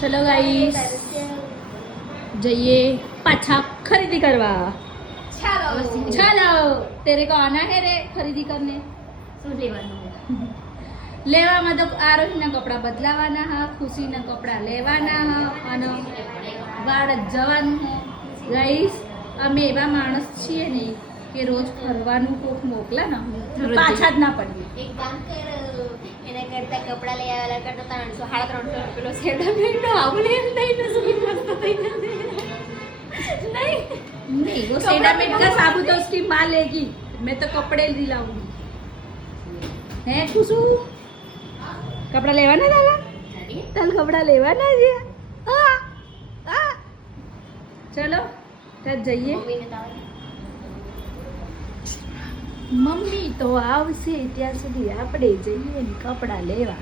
ચલો ગાઈસ જઈએ પાછા ખરીદી કરવા. चलो तेरे को आना है रे खरीदी करने. શું લેવાનું? લેવામાં તો આરોહીના કપડાં બદલાવાના હા, ખુશીના કપડાં લેવાના હા અને વાડ જ જવાનું હા. ગાઈસ અમે એવા માણસ છીએ ને કે રોજ ફરવાનું કોક મોકલા ને પાછા જ ના પડીએ. એક કામ કર, એના કરતા કપડા લઈ આવેલા કરતા 300 350 પેલો સેડા મેળો આવું લે લઈને સુઈ મસ્ત થઈ જશે. નહીં नहीं वो सेडामेड का साबुन तो उसकी माँ लेगी, मैं तो कपड़े दिलाऊंगी. है खुशू कपड़ा लेवाना दाला तल कपड़ा लेवाना जी. चलो तब जइए. મમ્મી તો આવશે ત્યાં સુધી આપણે જઈએ ને કપડા લેવા.